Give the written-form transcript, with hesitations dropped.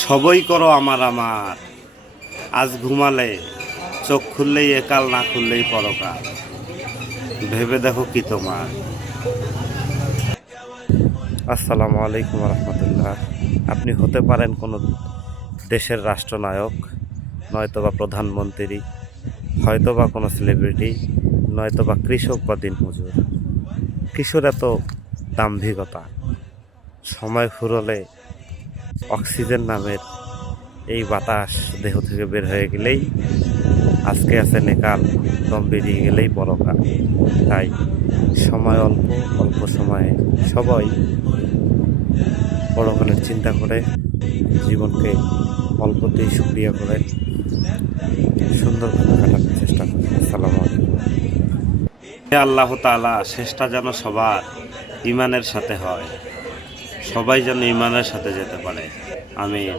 সবই করো আমার আমার, আজ ঘুমালে চোখ খুললেই একাল, না খুললেই পরকাল। ভেবে দেখো কি তোমার। আসসালামু আলাইকুম রহমতুল্লাহ। আপনি হতে পারেন কোনো দেশের রাষ্ট্রনায়ক, নয়তোবা প্রধানমন্ত্রী, হয়তোবা কোনো সেলিব্রিটি, নয়তোবা কৃষক বা দিনমজুর। কিশোর এত দাম্ভিকতা, সময় ফুরলে অক্সিজেন নামের এই বাতাস দেহ থেকে বের হয়ে গেলেই আজকে আছে নেকাল, দম বেরিয়ে গেলেই পরকাল। তাই সময় অল্প, অল্প সময়ে সবাই পরকালের চিন্তা করে জীবনকে অল্পতেই সুক্রিয়া করে সুন্দরভাবে কাটানোর চেষ্টা করে। আসসালামু আলাইকুম। হে আল্লাহ তাআলা, শেষটা যেন সবার ইমানের সাথে হয়, সবাই যেন ইমানের সাথে যেতে পারে। আমিন।